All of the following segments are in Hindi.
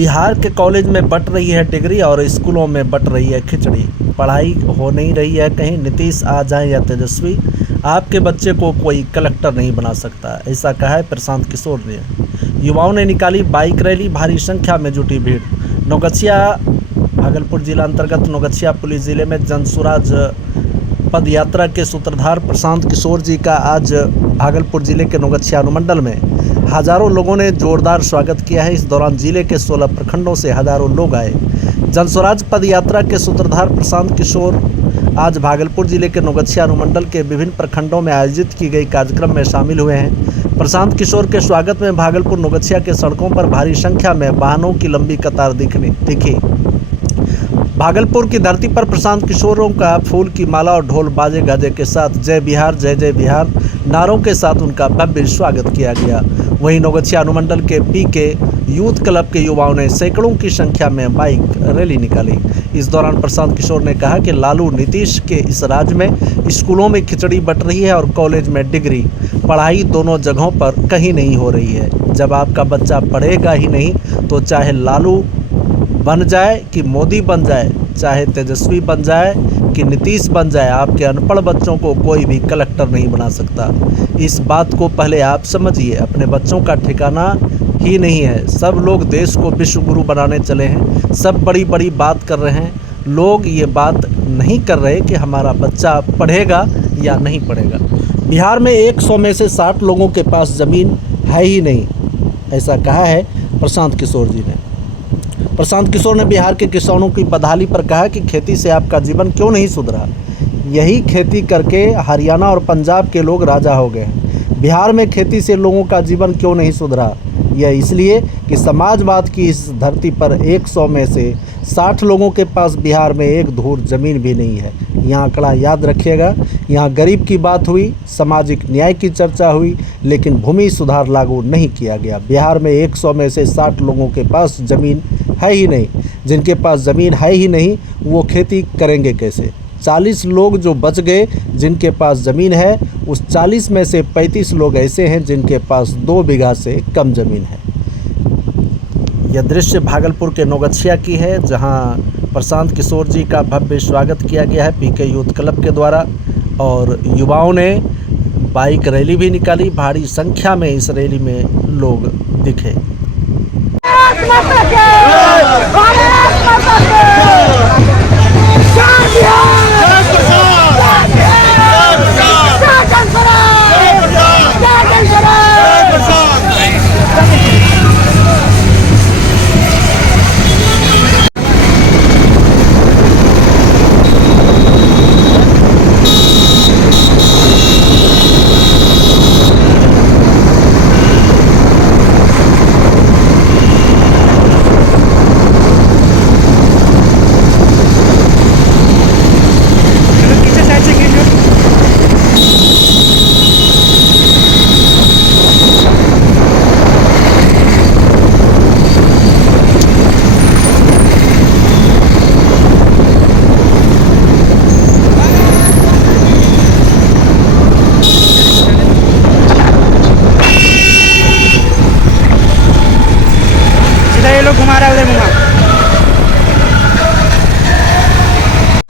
बिहार के कॉलेज में बंट रही है डिग्री और स्कूलों में बंट रही है खिचड़ी। पढ़ाई हो नहीं रही है कहीं नीतीश आ जाए या तेजस्वी, आपके बच्चे को कोई कलेक्टर नहीं बना सकता, ऐसा कहा है प्रशांत किशोर ने। युवाओं ने निकाली बाइक रैली, भारी संख्या में जुटी भीड़। नौगछिया भागलपुर जिला अंतर्गत नौगछिया पुलिस जिले में जनसुराज पद यात्रा के सूत्रधार प्रशांत किशोर जी का आज भागलपुर जिले के नौगछिया अनुमंडल में हजारों लोगों ने जोरदार स्वागत किया है। इस दौरान जिले के 16 प्रखंडों से हजारों लोग आए। जनसुराज पद यात्रा के सूत्रधार प्रशांत किशोर आज भागलपुर जिले के नौगछिया अनुमंडल के विभिन्न प्रखंडों में आयोजित की गई कार्यक्रम में शामिल हुए हैं। प्रशांत किशोर के स्वागत में भागलपुर नौगछिया के सड़कों पर भारी संख्या में वाहनों की लंबी कतार दिखी। भागलपुर की धरती पर प्रशांत किशोरों का फूल की माला और ढोल बाजे गाजे के साथ जय बिहार जय जय बिहार नारों के साथ उनका भव्य स्वागत किया गया। वहीं नौगछिया अनुमंडल के पीके यूथ क्लब के युवाओं ने सैकड़ों की संख्या में बाइक रैली निकाली। इस दौरान प्रशांत किशोर ने कहा कि लालू नीतीश के इस राज्य में स्कूलों में खिचड़ी बंट रही है और कॉलेज में डिग्री, पढ़ाई दोनों जगहों पर कहीं नहीं हो रही है। जब आपका बच्चा पढ़ेगा ही नहीं तो चाहे लालू बन जाए कि मोदी बन जाए, चाहे तेजस्वी बन जाए कि नीतीश बन जाए, आपके अनपढ़ बच्चों को कोई भी कलेक्टर नहीं बना सकता। इस बात को पहले आप समझिए। अपने बच्चों का ठिकाना ही नहीं है। सब लोग देश को विश्व गुरु बनाने चले हैं, सब बड़ी बड़ी बात कर रहे हैं। लोग ये बात नहीं कर रहे कि हमारा बच्चा पढ़ेगा या नहीं पढ़ेगा। बिहार में 100 में से 60 लोगों के पास ज़मीन है ही नहीं, ऐसा कहा है प्रशांत किशोर जी ने। प्रशांत किशोर ने बिहार के किसानों की बदहाली पर कहा कि खेती से आपका जीवन क्यों नहीं सुधरा। यही खेती करके हरियाणा और पंजाब के लोग राजा हो गए हैं। बिहार में खेती से लोगों का जीवन क्यों नहीं सुधरा? यह इसलिए कि समाजवाद की इस धरती पर 100 में से 60 लोगों के पास बिहार में एक धूर ज़मीन भी नहीं है। यहाँ आंकड़ा याद रखिएगा। यहाँ गरीब की बात हुई, सामाजिक न्याय की चर्चा हुई, लेकिन भूमि सुधार लागू नहीं किया गया। बिहार में 100 में से 60 लोगों के पास ज़मीन है ही नहीं। जिनके पास ज़मीन है ही नहीं वो खेती करेंगे कैसे? 40 लोग जो बच गए जिनके पास ज़मीन है, उस 40 में से 35 लोग ऐसे हैं जिनके पास 2 बीघा से कम ज़मीन है। यह दृश्य भागलपुर के नौगछिया की है, जहां प्रशांत किशोर जी का भव्य स्वागत किया गया है पीके यूथ क्लब के द्वारा और युवाओं ने बाइक रैली भी निकाली। भारी संख्या में इस रैली में लोग दिखे।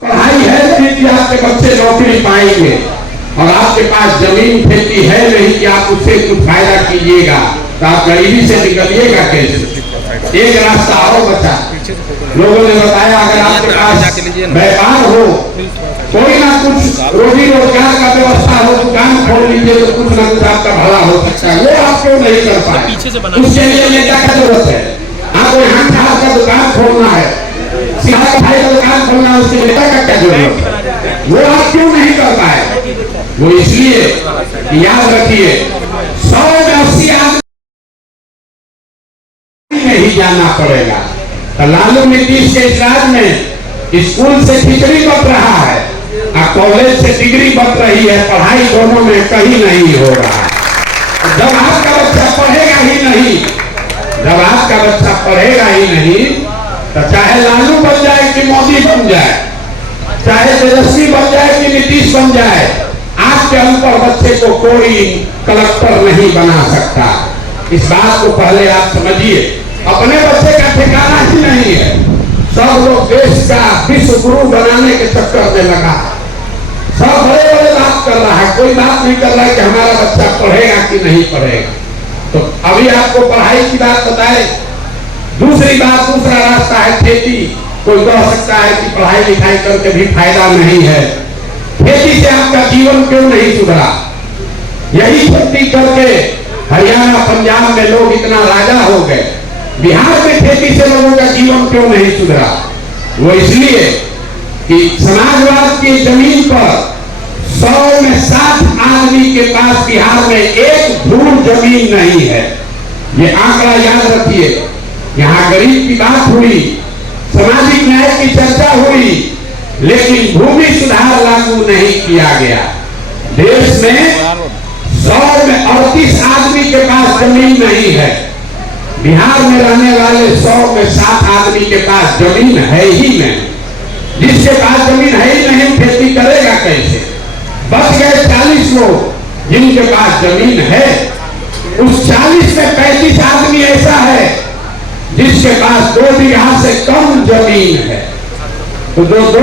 पढ़ाई है नहीं कि आपके बच्चे नौकरी पाएंगे और आपके पास जमीन खेती है नहीं कि आप उससे कुछ फायदा कीजिएगा, तो आप गरीबी से निकलिएगा कैसे? एक रास्ता और बचा। लोगों ने बताया अगर आपके पास व्यापार हो, कोई ना कुछ रोजी रोजगार का व्यवस्था हो, दुकान खोल लीजिए तो कुछ ना कुछ आपका भला हो सकता है। वो आप क्यों नहीं कर पाए? उसके लिए नेता का जरूरत है। आपको यहाँ का दुकान खोलना है, सिंघाड़ा भाई का दुकान खोलना है, उसके नेता का क्या जरूरत है? वो आप क्यों नहीं कर पाए? वो इसलिए याद रखिए 100 में 80 आदमी नहीं जाना पड़ेगा। तो लालू नीतीश के राज में स्कूल से खिचड़ी बंट रहा है और कॉलेज से डिग्री बंट रही है। पढ़ाई दोनों में कहीं नहीं हो रहा है। जब आपका बच्चा पढ़ेगा ही नहीं, जब आपका बच्चा पढ़ेगा ही नहीं तो चाहे लालू बन जाए कि मोदी बन जाए, चाहे तेजस्वी बन जाए कि नीतीश बन जाए, आपके अनपढ़ बच्चे को कोई कलेक्टर नहीं बना सकता। इस बात को पहले आप समझिए। अपने बच्चे का ठिकाना विश्व गुरु बनाने के चक्कर में लगा है। सब बड़े बड़े बात कर रहा है, कोई बात नहीं कर रहा है कि हमारा बच्चा पढ़ेगा कि नहीं पढ़ेगा। तो अभी आपको पढ़ाई की बात बताए। दूसरी बात, दूसरा रास्ता है खेती। कोई कह सकता है कि पढ़ाई लिखाई करके भी फायदा नहीं है, खेती से आपका जीवन क्यों नहीं सुधरा? यही खेती करके हरियाणा पंजाब में लोग इतना राजा हो गए, बिहार में खेती से लोगों का जीवन क्यों नहीं सुधरा? वो इसलिए कि समाजवाद की जमीन पर 100 में 60 आदमी के पास बिहार में एक धूल जमीन नहीं है। ये आंकड़ा याद रखिए। यहाँ गरीब की बात हुई, सामाजिक न्याय की चर्चा हुई, लेकिन भूमि सुधार लागू नहीं किया गया। देश में 100 में 38 आदमी के पास जमीन नहीं है। बिहार में रहने वाले 100 में 60 आदमी के पास जमीन है ही नहीं। जिसके पास जमीन है ही नहीं, खेती करेगा कैसे? बच गए 40 लोग जिनके पास जमीन है। उस 40 में 35 आदमी ऐसा है जिसके पास 2 बीघा से कम जमीन है। तो दो